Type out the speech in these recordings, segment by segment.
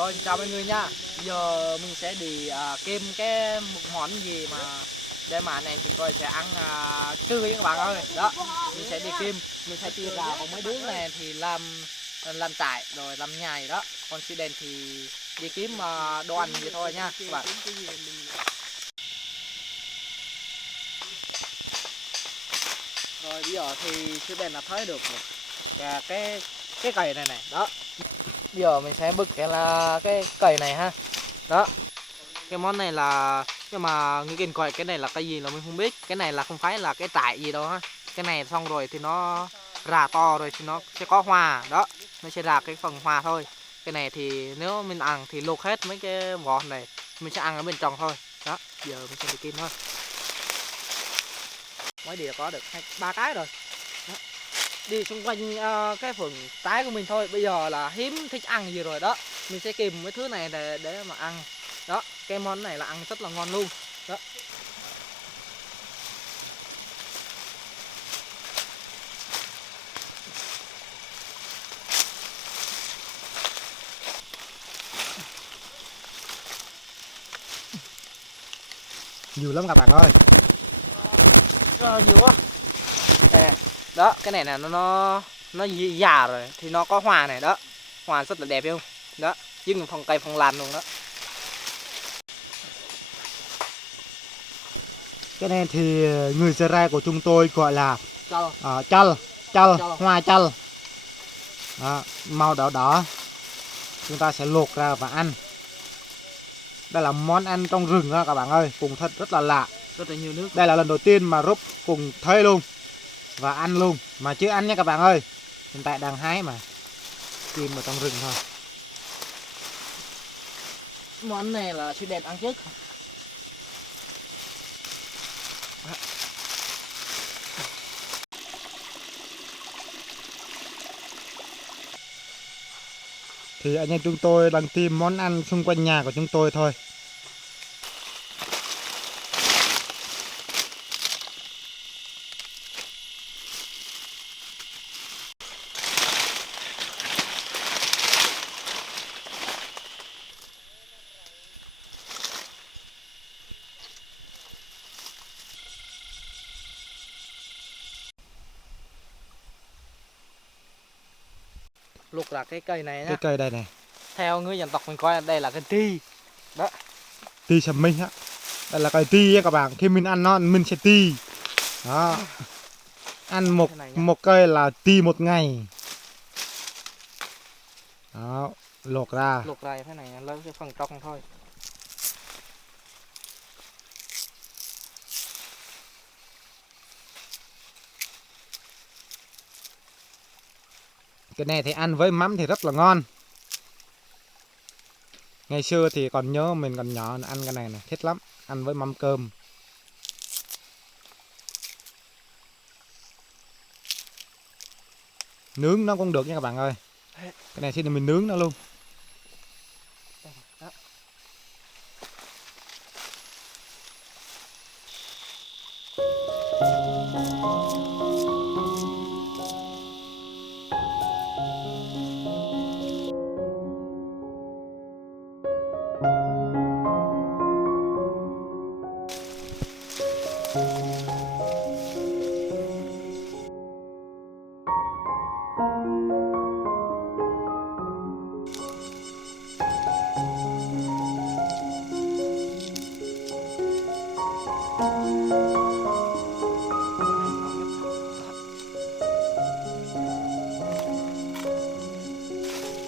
Rồi chào mọi người nha. Bây giờ mình sẽ đi kiếm cái một món gì mà để mà anh em chúng tôi sẽ ăn trưa với các bạn ơi. Đó, mình sẽ đi kiếm, mình sẽ chia ra còn mấy đứa này thì làm trại rồi làm nhài đó. Còn si đèn thì đi kiếm đồ ăn vậy thôi nha các bạn. Rồi bây giờ thì si đèn là thấy được rồi. Cái cày này này, đó. Bây giờ mình sẽ bứt cái cày này ha. Đó. Cái món này là, nhưng mà người kinh coi cái này là cái gì là mình không biết. Cái này là không phải là cái trại gì đâu ha. Cái này xong rồi thì nó ra to rồi thì nó sẽ có hoa. Đó, nó sẽ ra cái phần hoa thôi. Cái này thì nếu mình ăn thì luộc hết mấy cái vỏ này, mình sẽ ăn ở bên trong thôi. Đó, giờ mình sẽ đi kim thôi. Mới đi là có được 3 cái rồi. Đó. Đi xung quanh cái phần trái của mình thôi. Bây giờ là hiếm thích ăn gì rồi đó. Mình sẽ kìm mấy thứ này để mà ăn. Đó, cái món này là ăn rất là ngon luôn. Đó. Nhiều lắm các bạn ơi. Nhiều quá. Đây này. Đó, cái này là nó già rồi thì nó có hoa này đó. Hoa rất là đẹp không? Đó, với phần cây phần lan luôn đó. Cái này thì người Gia Rai của chúng tôi gọi là chal, hoa chal. Đó, màu đỏ đỏ. Chúng ta sẽ luộc ra và ăn. Đây là món ăn trong rừng đó các bạn ơi, cùng thật rất là lạ. Rất là nhiều nước. Đây là lần đầu tiên mà Rúp cùng thấy luôn và ăn luôn, mà chưa ăn nha các bạn ơi. Hiện tại đang hái mà, tìm ở trong rừng thôi. Món này là suy đẹp ăn trước. Thì anh em chúng tôi đang tìm món ăn xung quanh nhà của chúng tôi thôi. Luộc là cái cây này nhá. Cái cây đây này. Theo người dân tộc mình coi đây là cái ti. Đó. Ti sầm minh á. Đây là cây ti á các bạn. Khi mình ăn nó mình sẽ ti. Đó. Ăn một cây là ti một ngày. Đó. Luộc ra. Luộc ra thế này lấy cái phần trong thôi. Cái này thì ăn với mắm thì rất là ngon. Ngày xưa thì còn nhớ mình còn nhỏ ăn cái này này thích lắm, ăn với mắm cơm. Nướng nó cũng được nha các bạn ơi. Cái này thì mình nướng nó luôn. Đó.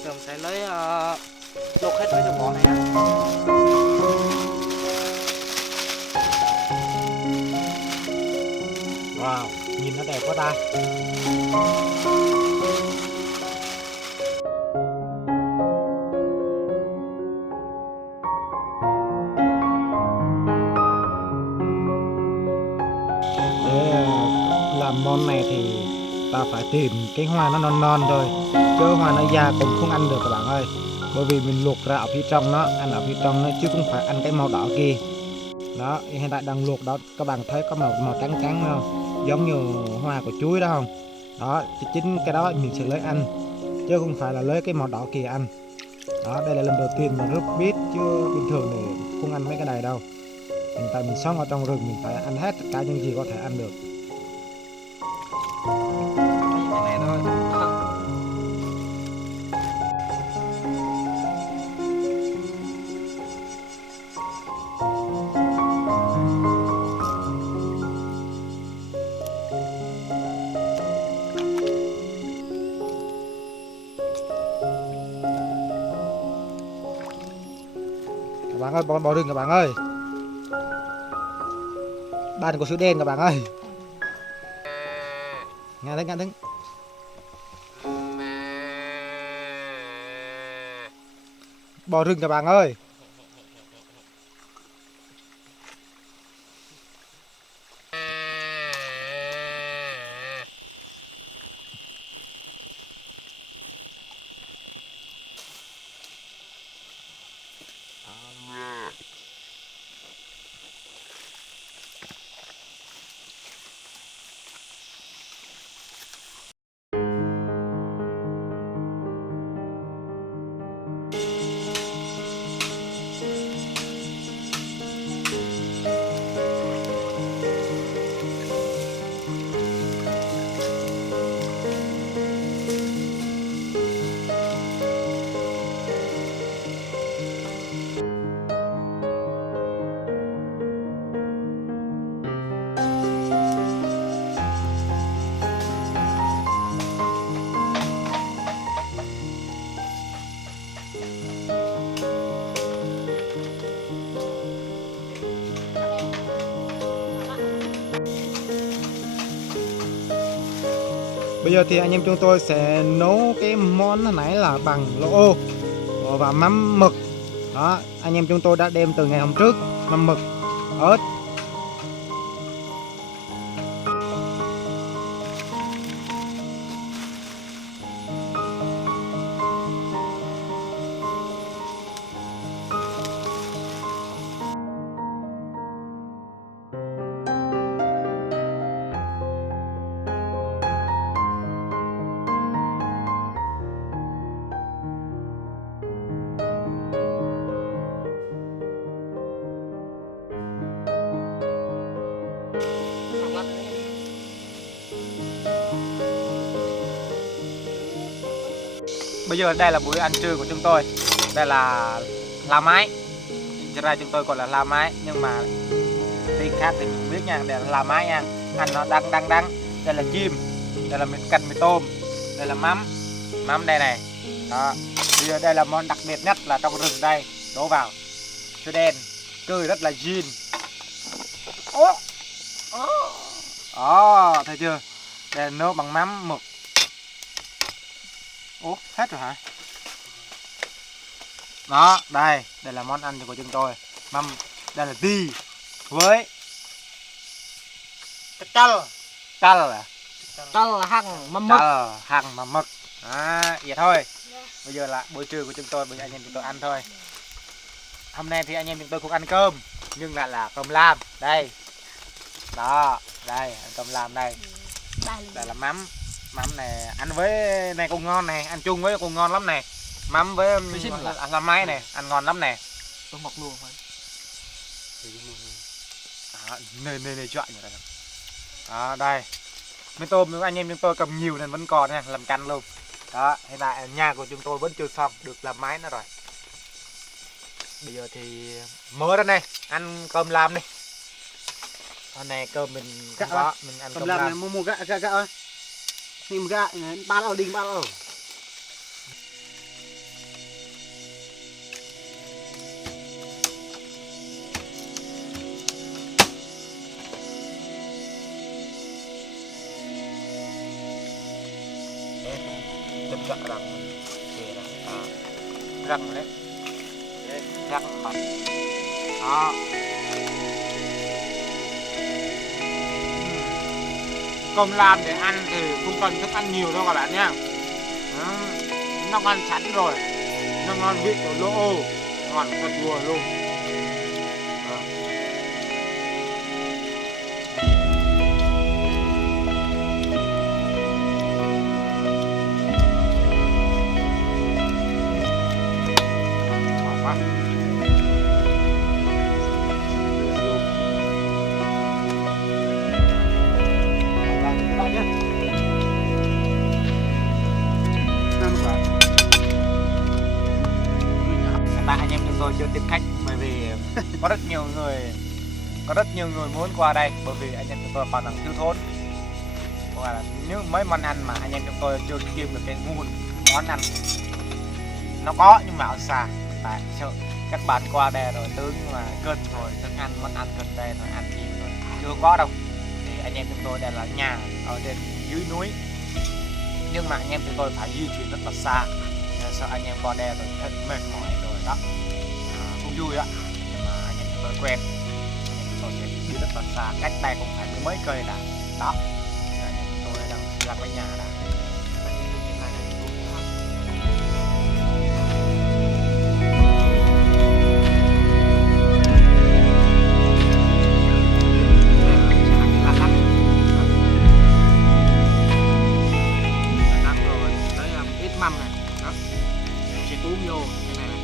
Rồi mình sẽ lấy luộc hết mấy cái vỏ này á. Wow, nhìn nó đẹp quá ta. Để làm món này thì ta phải tìm cái hoa nó non non thôi, chứ hoa nó già cũng không ăn được các bạn ơi. Bởi vì mình luộc ra ở phía trong nó, ăn ở phía trong nó chứ không phải ăn cái màu đỏ kia. Đó, hiện tại đang luộc đó, các bạn thấy có màu trắng trắng không? Giống như hoa của chuối đó không? Đó, chính cái đó mình sẽ lấy ăn, chứ không phải là lấy cái màu đỏ kia ăn. Đó, đây là lần đầu tiên mà rất biết chứ bình thường thì không ăn mấy cái này đâu. Tại mình sống ở trong rừng mình phải ăn hết tất cả những gì có thể ăn được. cái này thôi. Các bạn ơi, bò rừng các bạn ơi. Bạn có sữa đen các bạn ơi. Nghe thấy, nghe thấy. Bò rừng các bạn ơi. Bây giờ thì anh em chúng tôi sẽ nấu cái món này là bằng lỗ và mắm mực. Đó, anh em chúng tôi đã đem từ ngày hôm trước mắm mực, ớt. Bây giờ đây là buổi ăn trưa của chúng tôi. Đây là lá mái. Thật ra chúng tôi gọi là lá mái, nhưng mà tên khác thì mình không biết nha. Đây là lá mái nha. Ăn nó đắng. Đây là chim. Đây là canh mì tôm. Đây là mắm. Mắm đây này. Đó. Bây giờ đây là món đặc biệt nhất là trong rừng đây. Đổ vào. Sữa đen. Cười rất là gin. Thấy chưa? Đây là nấu bằng mắm mực. Hết rồi hả? Đó, đây là món ăn của chúng tôi. Đây là ti với canh à? Canh là hăng mắm mực. Hăng mắm mực. Vậy thôi. Bây giờ là buổi trưa của chúng tôi, bây giờ anh em chúng tôi ăn thôi. Hôm nay thì anh em chúng tôi cũng ăn cơm, nhưng lại là cơm lam. Đây. Đó, đây, ăn cơm lam đây. Đây là mắm này ăn với này cũng ngon này, ăn chung với cũng ngon lắm này. Mắm với lá máy này ăn ngon lắm này. Tôi mọc luôn phải. Nơi chọn rồi đây. Đó, đây. Mấy tôm anh em chúng tôi cầm nhiều nên vẫn còn nha, làm canh luôn. Đó, hiện tại nhà của chúng tôi vẫn chưa xong, được làm máy nữa rồi. Bây giờ thì mở ra này, ăn cơm lam đi. Hôm nay cơm mình cũng có, mình ăn cơm lam. Mua gạ ơi. Tìm gạ ba lô đình ba lô. Chấm răng kìa đó. Răng đấy. Răng mặt. Đó. Cơm lam để ăn thì không cần thức ăn nhiều đâu các bạn nha. Nó ngon sẵn rồi, nó ngon vị của lỗ, ngon thật vừa luôn. tôi chưa tiếp khách bởi vì có rất nhiều người muốn qua đây bởi vì anh em chúng tôi còn đang thiếu thốn. Hoặc là những mấy món ăn mà anh em chúng tôi chưa kiếm được cái nguồn món ăn nó có nhưng mà ở xa. Tại sợ các bạn qua đây rồi tướng mà gần rồi thức ăn món ăn gần đây rồi ăn nhiều rồi chưa có đâu. Thì anh em chúng tôi đây là nhà ở trên dưới núi nhưng mà anh em chúng tôi phải di chuyển rất là xa nên sợ anh em qua đây rồi thật mệt mỏi rồi đó, không vui á. Nhưng mà anh em chúng tôi quen, anh em chúng tôi sẽ đi rất là xa, cách đây cũng phải mười mấy cây đã đó. Thì anh em chúng tôi đang làm cái nhà đã. mâm này đó, em sẽ cuốn vô cái này này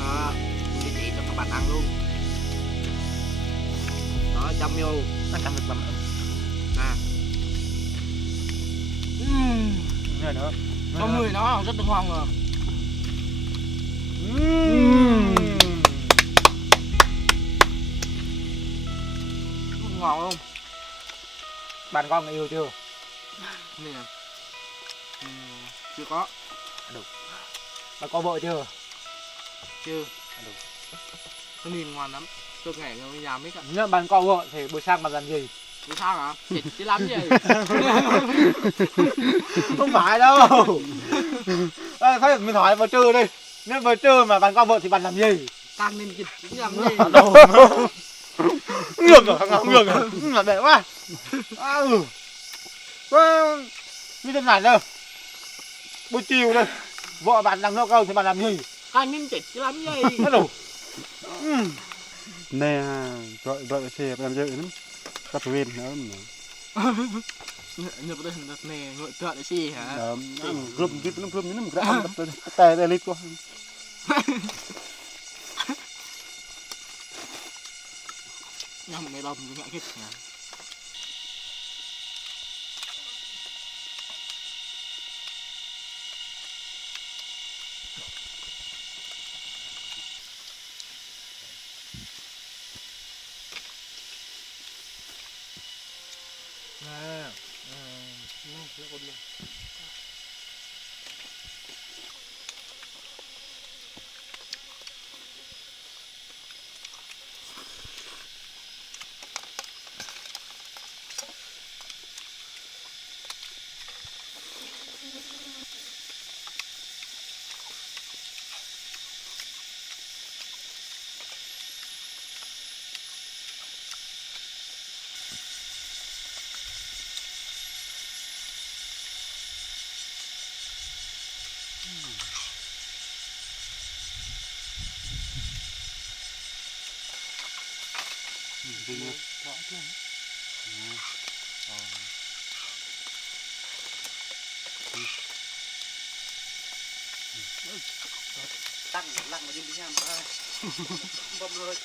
đó, sẽ chỉ cho các bạn ăn luôn đó, châm vô nó châm được mâm nè, Nữa có mùi nó rất là ngon rồi. Ngon không? Bạn con người yêu chưa? Nè. Chưa có. Bạn có vợ chưa? Chưa. Nó nhìn ngon lắm. Tôi ngày bây giờ biết ạ. Nếu bạn có vợ thì buổi sáng bạn làm gì? Buổi sáng hả? Thịt chứ lắm gì. Không phải đâu. Thôi mình hỏi vào trưa đi. Nếu vào trưa mà bạn có vợ thì bạn làm gì? Tăng lên thịt chứ làm gì. Ngược rồi, không ngược rồi. Là đẹp quá. Như thế này đâu. Buổi chiều đây. Vợ bạn đang nấu cơm thì bạn làm gì? Tăng lên thịt chứ làm gì. Hết đủ. Nè gọi vợ xe làm chơi lắm, cắt viên nữa Nhập đây nè ngồi tựa để gì hả? gồm cái nó gồm nó một cái tay tay lít quá. Nhưng mà ngày đầu mình ngại cái nhà. Tăng lăng mà đi nha mà. Bom rồi.